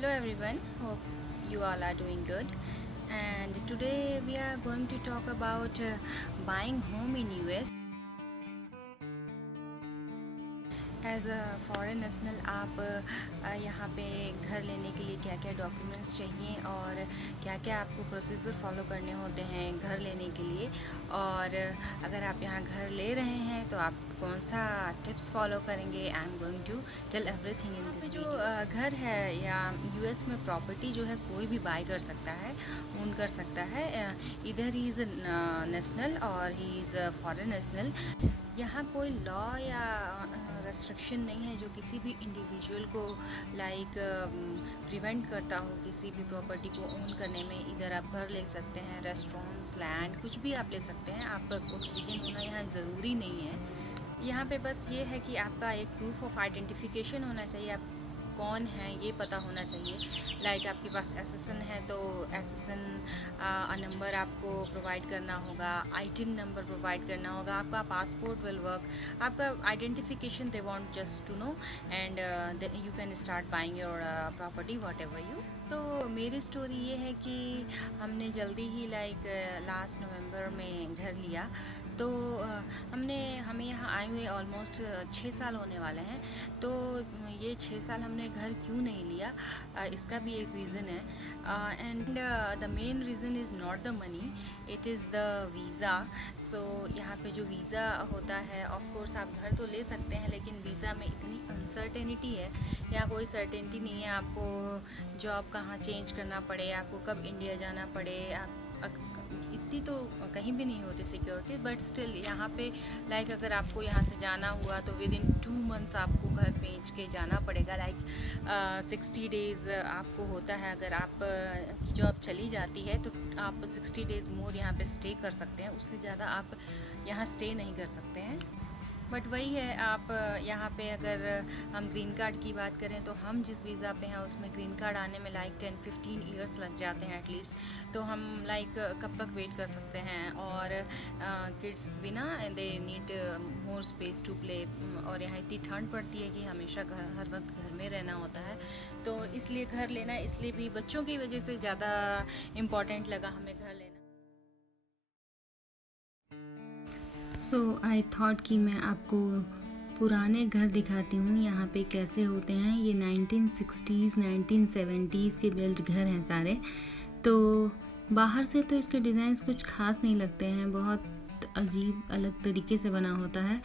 Hello everyone, hope you all are doing good. And today we are going to talk about buying home in US. As a foreign national आप यहाँ पे घर लेने के लिए क्या क्या डॉक्यूमेंट्स चाहिए और क्या क्या आपको प्रोसीजर फॉलो करने होते हैं घर लेने के लिए, और अगर आप यहाँ घर ले रहे हैं तो आप कौन सा टिप्स फॉलो करेंगे। I am going to tell everything in this video. जो घर है या यूएस में प्रॉपर्टी जो है कोई भी बाय कर सकता है, ओन कर सकता है। इधर ही इज़ नेशनल और ही इज़ फॉरेन नेशनल। यहाँ कोई लॉ या रेस्ट्रिक्शन नहीं है जो किसी भी इंडिविजुअल को प्रिवेंट करता हो किसी भी प्रॉपर्टी को ओन करने में। इधर आप घर ले सकते हैं, रेस्टोरेंट्स, लैंड, कुछ भी आप ले सकते हैं। आपको सिटीजन होना यहाँ ज़रूरी नहीं है। यहाँ पे बस ये है कि आपका एक प्रूफ ऑफ आइडेंटिफिकेशन होना चाहिए। आप कौन है ये पता होना चाहिए। आपके पास एसएसएन है तो एसएसएन नंबर आपको प्रोवाइड करना होगा, आईटिन नंबर प्रोवाइड करना होगा, आपका पासपोर्ट विल वर्क, आपका identification they want just to know and you can start buying your property whatever you. तो मेरी स्टोरी ये है कि हमने जल्दी ही लास्ट नवंबर में घर लिया। तो हमें यहाँ आए हुए ऑलमोस्ट 6 साल होने वाले हैं। तो ये 6 साल हमने घर क्यों नहीं लिया, इसका भी एक रीज़न है। And the main reason is not the money, it is the visa. So यहाँ पे जो वीज़ा होता है, ऑफ कोर्स आप घर तो ले सकते हैं लेकिन वीज़ा में इतनी अनसर्टेनिटी है, यहाँ कोई सर्टेनिटी नहीं है। आपको जॉब कहाँ चेंज करना पड़े, आपको कब इंडिया जाना पड़े, इतनी तो कहीं भी नहीं होती सिक्योरिटी। बट स्टिल यहाँ पे अगर आपको यहाँ से जाना हुआ तो विद इन 2 मंथ्स आपको घर बेच के जाना पड़ेगा। 60 डेज़ आपको होता है। अगर आप की जॉब चली जाती है तो आप 60 डेज़ मोर यहाँ पे स्टे कर सकते हैं, उससे ज़्यादा आप यहाँ स्टे नहीं कर सकते हैं। बट वही है, आप यहाँ पे अगर हम ग्रीन कार्ड की बात करें तो हम जिस वीज़ा पे हैं उसमें ग्रीन कार्ड आने में 10-15 ईयर्स लग जाते हैं एटलीस्ट। तो हम कब तक वेट कर सकते हैं। और किड्स भी ना, they need more space to play. और यहाँ इतनी ठंड पड़ती है कि हमेशा हर वक्त घर में रहना होता है। तो इसलिए घर लेना इसलिए भी बच्चों की वजह से ज़्यादा इम्पॉर्टेंट लगा हमें घर लेना। सो आई थॉट कि मैं आपको पुराने घर दिखाती हूँ यहाँ पे कैसे होते हैं। ये 1960s 1970s के बिल्ट घर हैं सारे। तो बाहर से तो इसके डिज़ाइंस कुछ खास नहीं लगते हैं, बहुत अजीब अलग तरीके से बना होता है,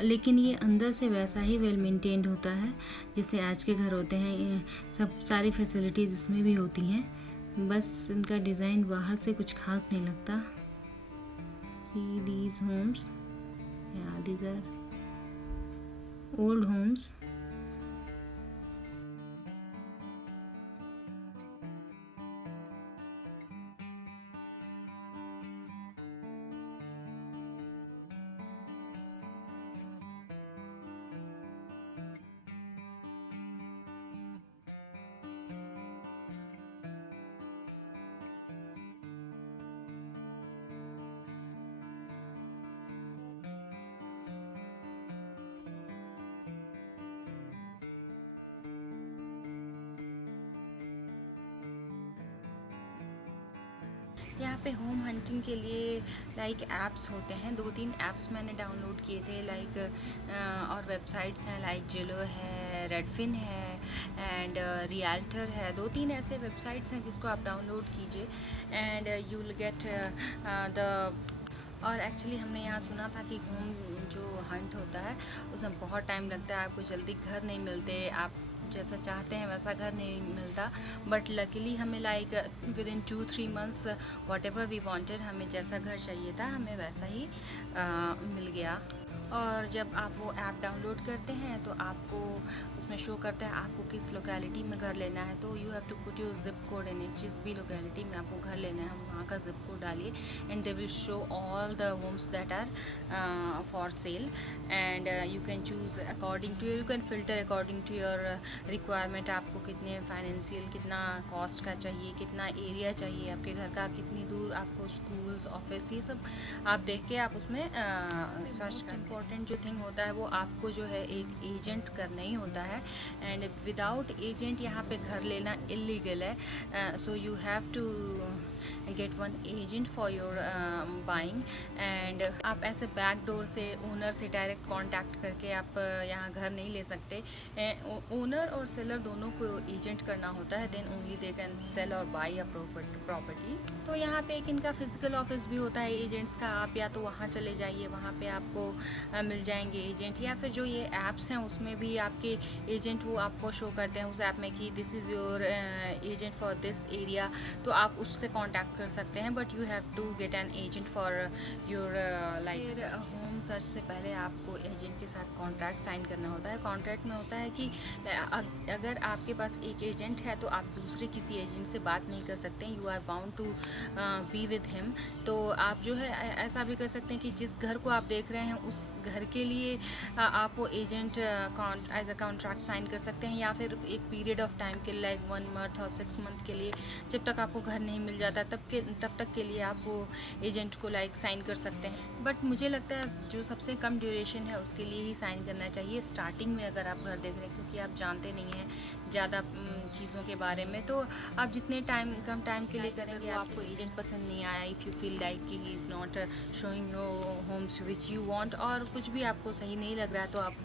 लेकिन ये अंदर से वैसा ही वेल मेंटेन्ड होता है जैसे आज के घर होते हैं। ये सब सारी फैसिलिटीज़ इसमें भी होती हैं, बस इनका डिज़ाइन बाहर से कुछ खास नहीं लगता। See these homes, yeah, these are old homes. यहाँ पे होम हंटिंग के लिए ऐप्स होते हैं, 2-3 ऐप्स मैंने डाउनलोड किए थे और वेबसाइट्स हैं जिलो है, रेडफिन है एंड रियल्टर है। 2-3 ऐसे वेबसाइट्स हैं जिसको आप डाउनलोड कीजिए and you will get the. और एक्चुअली हमने यहाँ सुना था कि होम जो हंट होता है उसमें बहुत टाइम लगता है, आपको जल्दी घर नहीं मिलते, आप जैसा चाहते हैं वैसा घर नहीं मिलता। बट लकीली हमें within 2-3 months whatever we wanted, हमें जैसा घर चाहिए था हमें वैसा ही मिल गया। और जब आप वो ऐप डाउनलोड करते हैं तो आपको उसमें शो करता है आपको किस लोकेलिटी में घर लेना है। तो you have to put your zip code in it. जिस भी लोकेलिटी में आपको घर लेना है वहाँ का जिप कोड डालिए and they will show all the homes that are for sale and you can choose according to, you can filter according to your requirement. आपको कितने फाइनेंशियल कितना कॉस्ट का चाहिए, कितना एरिया चाहिए आपके घर का, कितनी दूर आपको स्कूल्स ऑफिस, ये सब आप देख के आप उसमें सर्च कर। इम्पॉर्टेंट जो थिंग होता है वो आपको जो है एक एजेंट करना ही होता है, एंड विदाउट एजेंट यहाँ पे घर लेना इलीगल है। So you have to get one agent for your buying, and आप ऐसे बैक डोर से ओनर से डायरेक्ट कांटेक्ट करके आप यहाँ घर नहीं ले सकते। ओनर और सेलर दोनों को एजेंट करना होता है, then only they can sell और बाई अ प्रॉपर्टी। तो यहाँ पे एक इनका फिजिकल ऑफिस भी होता है एजेंट्स का, आप या तो वहाँ चले जाइए, वहाँ पे आपको मिल जाएंगे एजेंट, या फिर जो ये ऐप्स हैं उसमें भी आपके एजेंट वो आपको शो करते हैं उस ऐप में कि this is your agent for this area, तो आप उससे कांटेक्ट कर सकते हैं। But you have to get an agent for your like home search से पहले आपको एजेंट के साथ कॉन्ट्रैक्ट साइन करना होता है। कॉन्ट्रैक्ट में होता है कि अगर आपके पास एक एजेंट है तो आप दूसरे किसी एजेंट से बात नहीं कर सकते, you are bound to be with him. तो आप जो है ऐसा भी कर सकते हैं कि जिस घर को आप देख रहे हैं उस घर के लिए आप वो agent as a contract sign कर सकते हैं, या फिर एक पीरियड ऑफ टाइम के लाइक 1 मंथ और 6 मंथ के लिए, जब तक आपको घर नहीं मिल जाता तब तक के लिए आप वो एजेंट को लाइक साइन कर सकते हैं। बट मुझे लगता है जो सबसे कम ड्यूरेशन है उसके लिए ही साइन करना चाहिए स्टार्टिंग में, अगर आप घर देख रहे हैं, क्योंकि आप जानते नहीं हैं ज़्यादा चीज़ों के बारे में। तो आप जितने कम टाइम के लिए करेंगे, आपको एजेंट पसंद नहीं आया, इफ़ यू फील लाइक कि he is not showing your homes which you want, और कुछ भी आपको सही नहीं लग रहा है, तो आप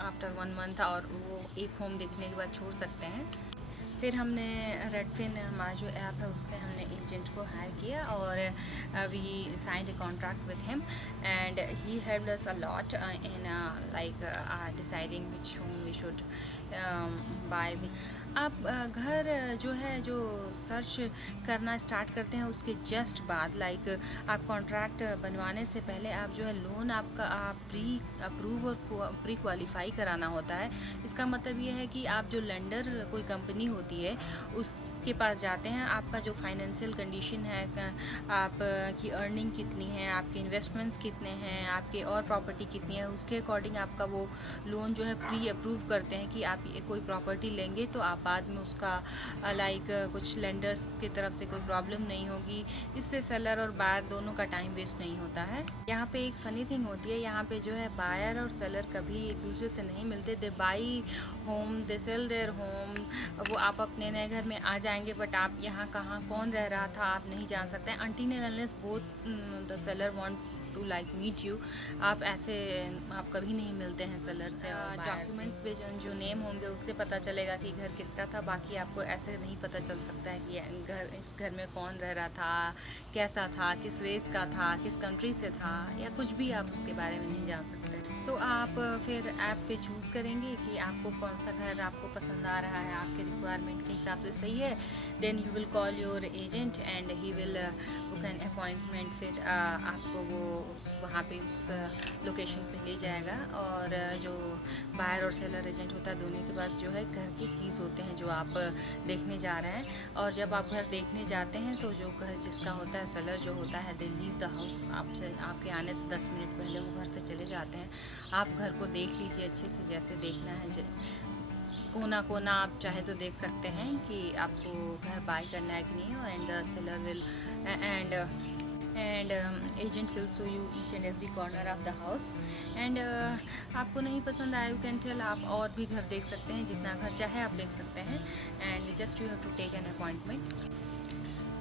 आफ्टर 1 मंथ और वो एक होम देखने के बाद छोड़ सकते हैं। फिर हमने रेडफिन हमारा जो ऐप है उससे हमने एजेंट को हायर किया, और we signed a contract with him, and he helped us a lot in like deciding which home we should buy. आप घर जो है जो सर्च करना स्टार्ट करते हैं उसके जस्ट बाद, लाइक आप कॉन्ट्रैक्ट बनवाने से पहले आप जो है लोन आपका आप प्री अप्रूव और प्री क्वालिफाई कराना होता है। इसका मतलब ये है कि आप जो लेंडर कोई कंपनी होती है उसके पास जाते हैं, आपका जो फाइनेंशियल कंडीशन है, आप की अर्निंग कितनी है, आपके इन्वेस्टमेंट्स कितने हैं, आपके और प्रॉपर्टी कितनी है, उसके अकॉर्डिंग आपका वो लोन जो है प्री अप्रूव करते हैं कि आप ये कोई प्रॉपर्टी लेंगे तो आप बाद में उसका लाइक कुछ लेंडर्स की तरफ से कोई प्रॉब्लम नहीं होगी। इससे सेलर और बायर दोनों का टाइम वेस्ट नहीं होता है। यहाँ पे एक फ़नी थिंग होती है, यहाँ पे जो है बायर और सेलर कभी एक दूसरे से नहीं मिलते। They buy home, they sell their home, वो आप अपने नए घर में आ जाएंगे, बट आप यहाँ कहाँ कौन रह रहा था आप नहीं जान सकते हैं until and unless both the seller want to like meet you. आप ऐसे आप कभी नहीं मिलते हैं सेलर से। और डॉक्यूमेंट्स पे जो नेम होंगे उससे पता चलेगा कि घर किसका था, बाकी आपको ऐसे नहीं पता चल सकता है कि इस घर में कौन रह रहा था, कैसा था, किस रेस का था, किस कंट्री से था, या कुछ भी आप उसके बारे में नहीं जान सकते। तो आप फिर ऐप पे चूज़ करेंगे कि आपको कौन सा घर आपको पसंद आ रहा है, आपके रिक्वायरमेंट के हिसाब से सही है। Then you will call your agent and he will book an appointment. फिर आपको वो वहाँ पे उस लोकेशन पे ले जाएगा, और जो बायर और सेलर एजेंट होता है दोनों के पास जो है घर के कीज़ होते हैं जो आप देखने जा रहे हैं। और जब आप घर देखने जाते हैं तो जो घर जिसका होता है, सेलर जो होता है, दे लीव द हाउस, आपके आने से 10 मिनट पहले वो घर से चले जाते हैं। आप घर को देख लीजिए अच्छे से, जैसे देखना है, कोना कोना आप चाहे तो देख सकते हैं कि आपको घर बाय करना है कि नहीं। And seller will and agent will show you each and every corner of the house. And आपको नहीं पसंद आया, यू कैन टेल, आप और भी घर देख सकते हैं, जितना घर चाहे आप देख सकते हैं। And just you have to take an appointment.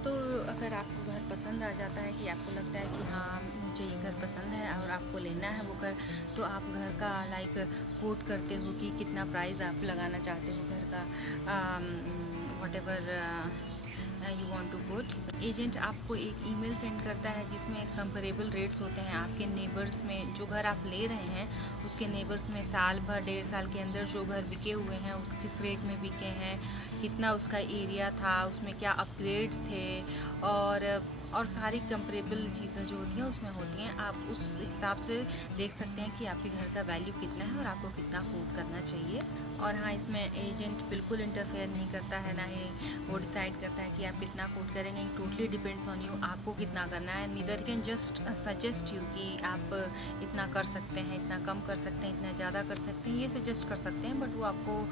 तो अगर आपको घर पसंद आ जाता है कि आपको लगता है कि हाँ मुझे ये घर पसंद है और आपको लेना है वो घर, तो आप घर का लाइक कोट करते हो कि कितना प्राइस आप लगाना चाहते हो घर का, whatever you want to quote. Agent आपको एक ईमेल सेंड करता है जिसमें कंपेरेबल रेट्स होते हैं आपके नेबर्स में, जो घर आप ले रहे हैं उसके नेबर्स में साल भर 1.5 साल के अंदर जो घर बिके हुए हैं उस किस रेट में बिके हैं, कितना उसका एरिया था, उसमें क्या अपग्रेड्स थे, और और सारी कंपेरेबल चीज़ें जो होती हैं उसमें होती हैं। आप उस हिसाब से देख सकते हैं कि आपके घर का वैल्यू कितना है और आपको कितना कोट करना चाहिए। और हाँ, इसमें एजेंट बिल्कुल इंटरफेयर नहीं करता है, ना ही वो डिसाइड करता है कि आप कितना कोट करेंगे। टोटली डिपेंड्स ऑन यू, आपको कितना करना है। Neither can just suggest you कि आप इतना कर सकते हैं, इतना कम कर सकते हैं, इतना ज़्यादा कर सकते हैं, ये सजेस्ट कर सकते हैं, बट वो आपको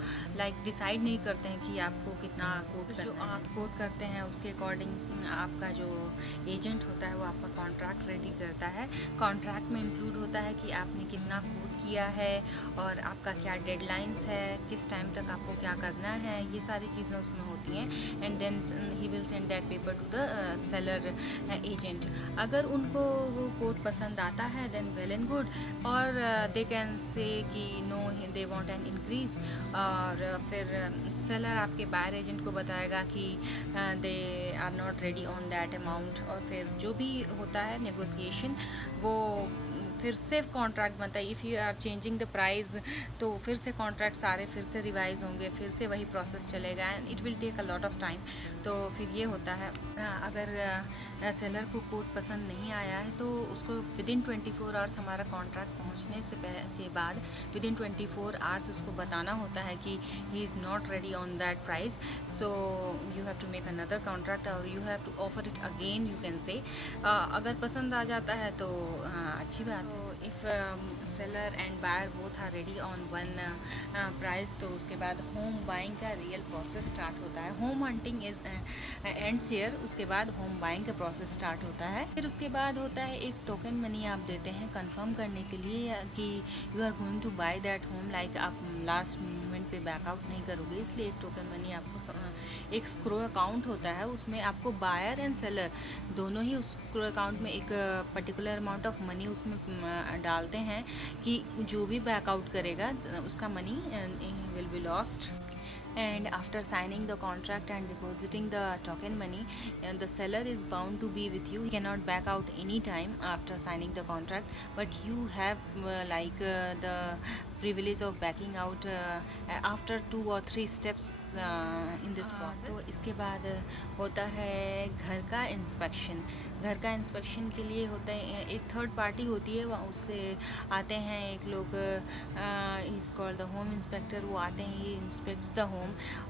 डिसाइड नहीं करते हैं कि आपको कितना कोट करना है। जो आप कोट करते हैं उसके अकॉर्डिंग आपका जो एजेंट होता है वो आपका कॉन्ट्रैक्ट रेडी करता है। कॉन्ट्रैक्ट में इंक्लूड होता है कि आपने कितना कोट किया है और आपका क्या डेडलाइंस है, किस टाइम तक आपको क्या करना है, ये सारी चीज़ें उसमें होती हैं। And then he will send that paper to the seller agent. अगर उनको वो कोट पसंद आता है देन वेल एंड गुड, और दे कैन से कि no they want an increase, और फिर सेलर आपके बायर एजेंट को बताएगा कि they are not ready on that amount, और फिर जो भी होता है नेगोशिएशन वो फिर से कॉन्ट्रैक्ट बनता है। If you are changing the price तो फिर से कॉन्ट्रैक्ट सारे फिर से रिवाइज होंगे, फिर से वही प्रोसेस चलेगा and it will take a lot of time. तो फिर ये होता है। अगर सेलर को कोट पसंद नहीं आया है तो उसको विदिन 24 आवर्स हमारा कॉन्ट्रैक्ट पहुंचने से के बाद विदिन 24 आवर्स उसको बताना होता है कि he is not ready on that price, so you have to make another contract और you have to offer it again, you can say. अगर पसंद आ जाता है तो अच्छी बात। So if seller and buyer both are ready on one price, तो उसके बाद होम बाइंग का रियल प्रोसेस स्टार्ट होता है। Home hunting is ends here, उसके बाद होम बाइंग का प्रोसेस स्टार्ट होता है। फिर उसके बाद होता है एक टोकन मनी आप देते हैं कंफर्म करने के लिए कि you are going to buy that home, like आप लास्ट मोमेंट पे बैकआउट नहीं करोगे, इसलिए एक टोकन मनी आपको एक स्क्रो अकाउंट होता है, उसमें आपको बायर एंड सेलर दोनों ही उस स्क्रो अकाउंट में एक पर्टिकुलर अमाउंट ऑफ मनी उसमें डालते हैं कि जो भी बैकआउट करेगा उसका money will be lost. And after signing the contract and depositing the token money, the seller is bound to be with you. He cannot back out any time after signing the contract, but you have the privilege of backing out after 2 or 3 steps in this process. तो इसके बाद होता है घर का inspection. घर का inspection के लिए होता है एक थर्ड पार्टी होती है, वहाँ उससे आते हैं एक लोग, is called the home inspector. वो आते हैं, ही इंस्पेक्ट्स द होम,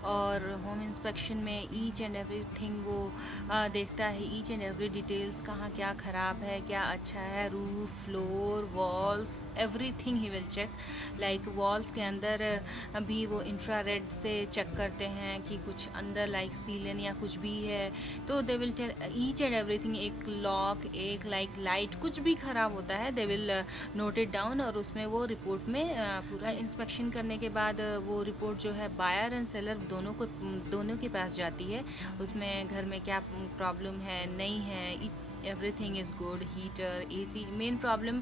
और होम इंस्पेक्शन में ईच एंड एवरीथिंग वो देखता है, ईच एंड एवरी डिटेल्स, कहाँ क्या ख़राब है, क्या अच्छा है, roof, floor, walls, everything he will check. Like walls के अंदर भी वो इंफ्रारेड से चेक करते हैं कि कुछ अंदर लाइक सीलन या कुछ भी है, तो they will tell each and everything. एक लॉक, एक लाइट कुछ भी ख़राब होता है, they will note it down, और उसमें वो रिपोर्ट में पूरा इंस्पेक्शन करने के बाद वो रिपोर्ट जो है बायर एंड सेलर दोनों के पास जाती है। उसमें घर में क्या प्रॉब्लम है, नहीं है, everything is good. Heater, AC, main problem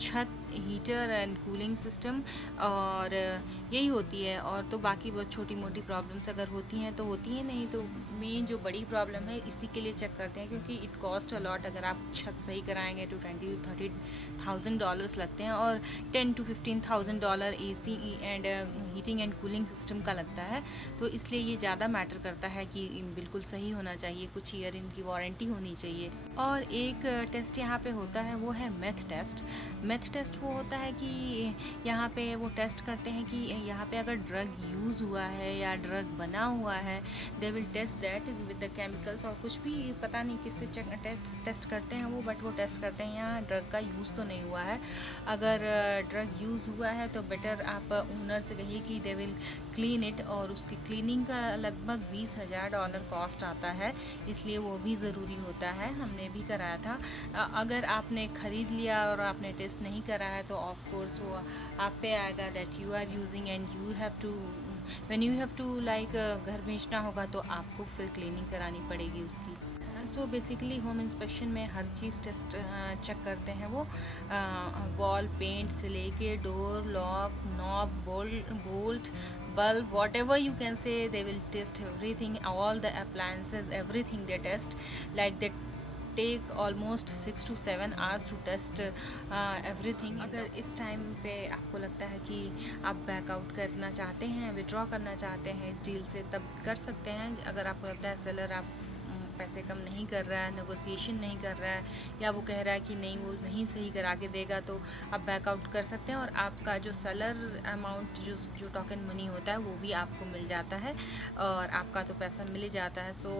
छत, हीटर एंड कूलिंग सिस्टम, और यही होती है। और तो बाकी बहुत छोटी मोटी प्रॉब्लम्स अगर होती हैं तो होती हैं, नहीं तो मेन जो बड़ी प्रॉब्लम है इसी के लिए चेक करते हैं, क्योंकि इट कॉस्ट अ लॉट। अगर आप छत सही कराएंगे तो $20,000-30,000 लगते हैं, और $10,000-15,000 AC and heating and cooling system का लगता है। तो इसलिए ये ज़्यादा मैटर करता है कि बिल्कुल सही होना चाहिए, कुछ ईयर इनकी वारंटी होनी चाहिए। और एक टेस्ट यहाँ पे होता है, वो है मेथ टेस्ट। मेथ टेस्ट वो होता है कि यहाँ पे वो टेस्ट करते हैं कि यहाँ पे अगर ड्रग यूज़ हुआ है या ड्रग बना हुआ है, they will test that with the chemicals, और कुछ भी पता नहीं किससे टेस्ट करते हैं वो, बट वो टेस्ट करते हैं यहाँ ड्रग का यूज़ तो नहीं हुआ है। अगर ड्रग यूज़ हुआ है तो बेटर आप ओनर से कहिए कि दे विल क्लीन इट, और उसकी क्लीनिंग का लगभग $20,000 कॉस्ट आता है, इसलिए वो भी ज़रूरी होता है। हमने भी कराया था। अगर आपने ख़रीद लिया और आपने टेस्ट नहीं करा है तो ऑफ कोर्स वो आप पे आएगा that you are using and you have to, when you have to like घर बेचना होगा तो आपको फिर क्लीनिंग करानी पड़ेगी उसकी। सो बेसिकली होम इंस्पेक्शन में हर चीज़ टेस्ट चेक करते हैं वो, वॉल पेंट से लेके door, lock, knob, bolt, bulb, whatever you can say, they will test everything, all the appliances, everything they test. Like they take almost 6 to 7 hours to test everything. अगर इस time पे आपको लगता है कि आप बैकआउट करना चाहते हैं, विड्रॉ करना चाहते हैं इस डील से, तब कर सकते हैं। अगर आपको लगता है सेलर आप पैसे कम नहीं कर रहा है, नेगोशिएशन नहीं कर रहा है, या वो कह रहा है कि नहीं वो नहीं सही करा के देगा, तो आप बैकआउट कर सकते हैं और आपका जो सेलर अमाउंट जो टोकन मनी होता है वो भी आपको मिल जाता है और आपका तो पैसा मिल ही जाता है। सो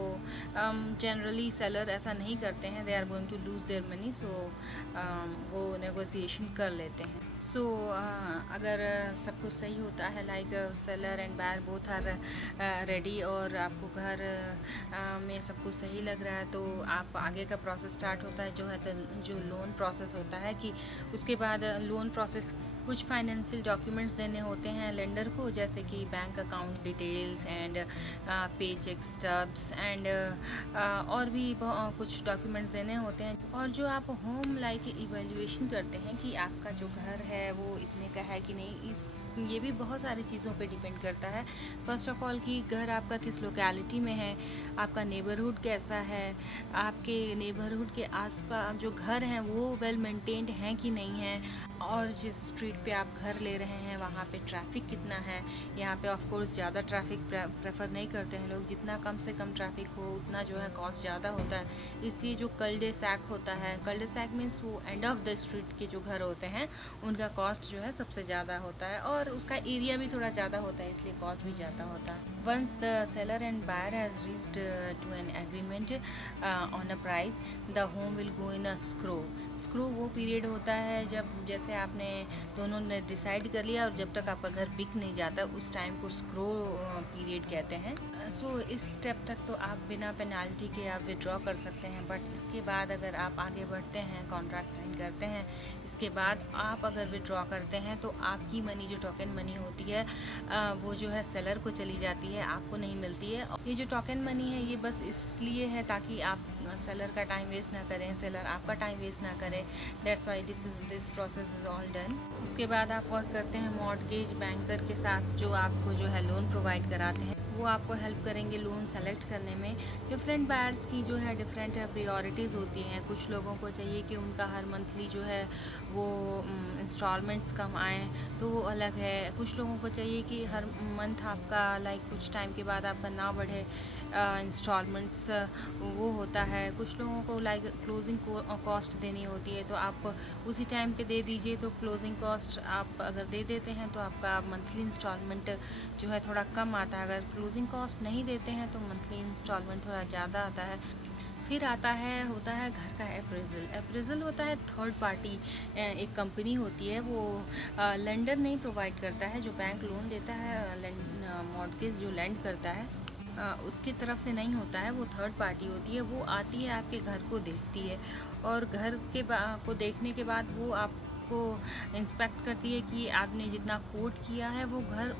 जनरली सेलर ऐसा नहीं करते हैं, they are going to lose their money, so वो नेगोशिएशन कर लेते हैं। सो अगर सब कुछ सही होता है, like seller and buyer both are ready और आपको घर में सब कुछ सही लग रहा है, तो आप आगे का प्रोसेस स्टार्ट होता है जो है, तो जो लोन प्रोसेस होता है कि उसके बाद लोन प्रोसेस कुछ फाइनेंशियल डॉक्यूमेंट्स देने होते हैं लेंडर को, जैसे कि बैंक अकाउंट डिटेल्स एंड पे चेक स्टब्स एंड और भी कुछ डॉक्यूमेंट्स देने होते हैं। और जो आप होम लाइक इवैल्यूएशन करते हैं कि आपका जो घर है वो इतने का है कि नहीं, ये भी बहुत सारी चीज़ों पे डिपेंड करता है। फर्स्ट ऑफ ऑल कि घर आपका किस लोकेलिटी में है, आपका नेबरहुड कैसा है, आपके नेबरहुड के आसपास जो घर हैं वो वेल मेंटेन्ड हैं कि नहीं है, और जिस स्ट्रीट पे आप घर ले रहे हैं वहाँ पे ट्रैफिक कितना है। यहाँ पे ऑफ कोर्स ज़्यादा ट्रैफिक प्रेफर नहीं करते हैं लोग, जितना कम से कम ट्रैफिक हो उतना जो है कॉस्ट ज़्यादा होता है। इसलिए जो कल्डे सैक होता है, कल्डे सैक मीन्स वो एंड ऑफ द स्ट्रीट के जो घर होते हैं उनका कॉस्ट जो है सबसे ज़्यादा होता है, और उसका एरिया भी थोड़ा ज़्यादा होता है, इसलिए कॉस्ट भी ज़्यादा होता है। Once the seller and buyer has reached to an agreement on a price, the home will go in a escrow वो पीरियड होता है जब जैसे आपने दोनों ने डिसाइड कर लिया और जब तक आपका घर बिक नहीं जाता उस टाइम को स्क्रो पीरियड कहते हैं। सो इस स्टेप तक तो आप बिना पेनाल्टी के आप विड्रॉ कर सकते हैं, बट इसके बाद अगर आप आगे बढ़ते हैं, कॉन्ट्रैक्ट साइन करते हैं, इसके बाद आप अगर विड्रॉ करते हैं तो आपकी मनी जो टोकन मनी होती है वो जो है सेलर को चली जाती है, आपको नहीं मिलती है। ये जो टोकन मनी है ये बस इसलिए है ताकि आप सेलर का टाइम वेस्ट ना करें, सेलर आपका टाइम वेस्ट ना करे। That's why this process is all done. उसके बाद आप वर्क करते हैं मॉर्टगेज बैंकर के साथ, जो आपको जो है लोन प्रोवाइड कराते हैं। वो आपको हेल्प करेंगे लोन सेलेक्ट करने में। डिफरेंट बायर्स की जो है डिफरेंट प्रायोरिटीज़ होती हैं। कुछ लोगों को चाहिए कि उनका हर मंथली जो है वो इंस्टॉलमेंट्स कम आएँ, तो वो अलग है। कुछ लोगों को चाहिए कि हर मंथ आपका लाइक कुछ टाइम के बाद आपका ना बढ़े इंस्टॉलमेंट्स, वो होता है। कुछ लोगों को लाइक क्लोजिंग कॉस्ट देनी होती है, तो आप उसी टाइम पे दे दीजिए, तो क्लोजिंग कॉस्ट आप अगर दे देते हैं तो आपका मंथली इंस्टॉलमेंट जो है थोड़ा कम आता है। अगर क्लोजिंग कॉस्ट नहीं देते हैं तो मंथली इंस्टॉलमेंट थोड़ा ज़्यादा आता है। फिर होता है घर का अप्रेजल होता है थर्ड पार्टी, एक कंपनी होती है, वो लेंडर नहीं प्रोवाइड करता है। जो बैंक लोन देता है, मॉर्टगेज जो लैंड करता है उसकी तरफ से नहीं होता है, वो थर्ड पार्टी होती है। वो आती है आपके घर को देखती है, और घर के को देखने के बाद वो आपको इंस्पेक्ट करती है कि आपने जितना कोट किया है वो घर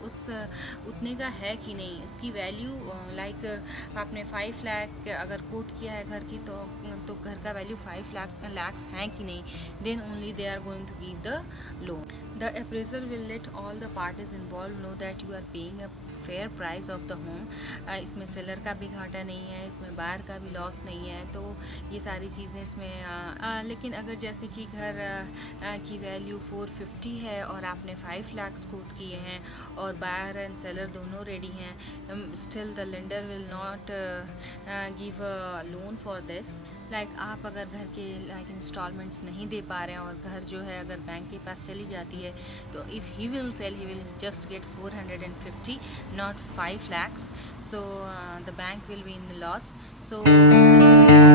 उतने का है कि नहीं, उसकी वैल्यू लाइक आपने 5 लाख अगर कोट किया है घर की, तो घर का वैल्यू 5 लाख हैं कि नहीं, then only they are going to give the loan. The appraiser will let all the parties involve know that you are paying a fair price of the home. इसमें सेलर का भी घाटा नहीं है, इसमें बायर का भी लॉस नहीं है, तो ये सारी चीज़ें इसमें लेकिन अगर जैसे कि घर की वैल्यू 450 है और आपने 5 लाख कोट किए हैं और बायर एंड सेलर दोनों रेडी हैं, still the lender will not give a loan for this. Like आप अगर घर के लाइक इंस्टॉलमेंट्स नहीं दे पा रहे हैं और घर जो है अगर बैंक के पास चली जाती है, तो if he will sell he will just get 450 not 5 lakhs, so the bank will be in the loss. So this is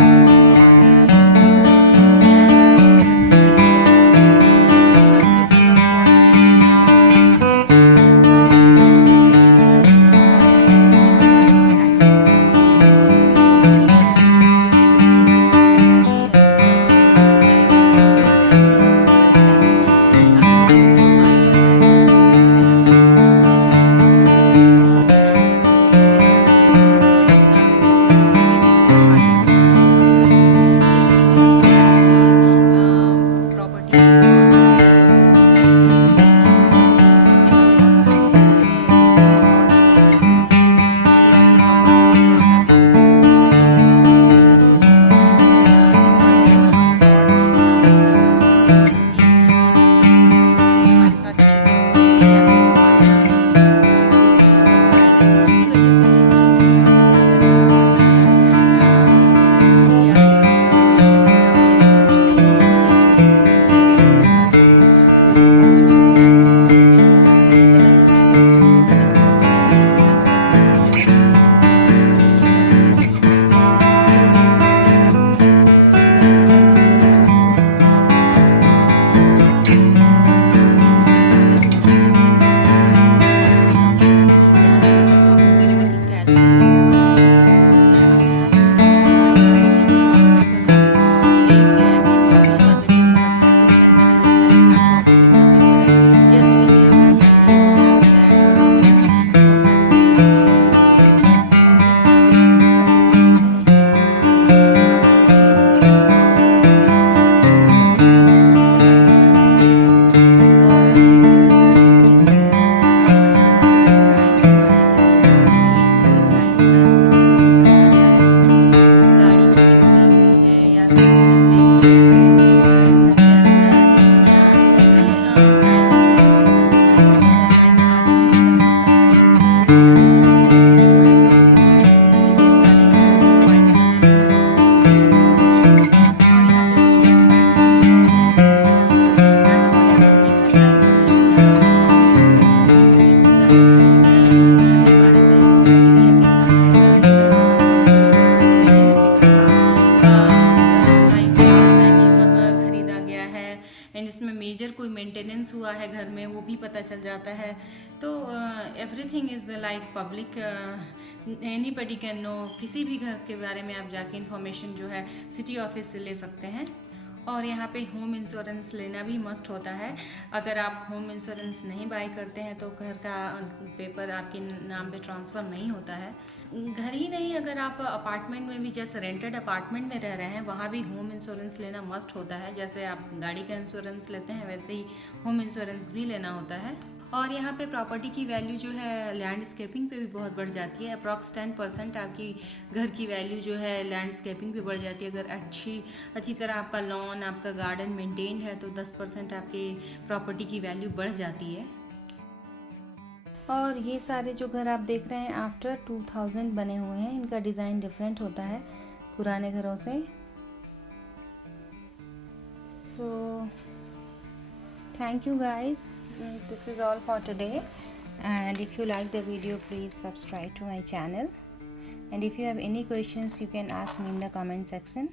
and इसमें मेजर कोई मेंटेनेंस हुआ है घर में वो भी पता चल जाता है। तो everything is like public, anybody can know. किसी भी घर के बारे में आप जाके इंफॉर्मेशन जो है सिटी ऑफिस से ले सकते हैं। और यहाँ पे होम इंश्योरेंस लेना भी मस्ट होता है। अगर आप होम इंश्योरेंस नहीं बाय करते हैं तो घर का पेपर आपके नाम पे ट्रांसफ़र नहीं होता है। घर ही नहीं, अगर आप अपार्टमेंट में भी, जैसे रेंटेड अपार्टमेंट में रह रहे हैं, वहाँ भी होम इंश्योरेंस लेना मस्ट होता है। जैसे आप गाड़ी का इंश्योरेंस लेते हैं वैसे ही होम इंश्योरेंस भी लेना होता है। और यहाँ पे प्रॉपर्टी की वैल्यू जो है लैंडस्केपिंग पे भी बहुत बढ़ जाती है। अप्रॉक्स 10% आपकी घर की वैल्यू जो है लैंडस्केपिंग पे बढ़ जाती है। अगर अच्छी तरह आपका लॉन, आपका गार्डन मेंटेन है तो 10% आपके प्रॉपर्टी की वैल्यू बढ़ जाती है। और ये सारे जो घर आप देख रहे हैं आफ्टर 2000 बने हुए हैं। इनका डिज़ाइन डिफरेंट होता है पुराने घरों से। So thank you guys, this is all for today, and if you like the video please subscribe to my channel, and if you have any questions you can ask me in the comment section.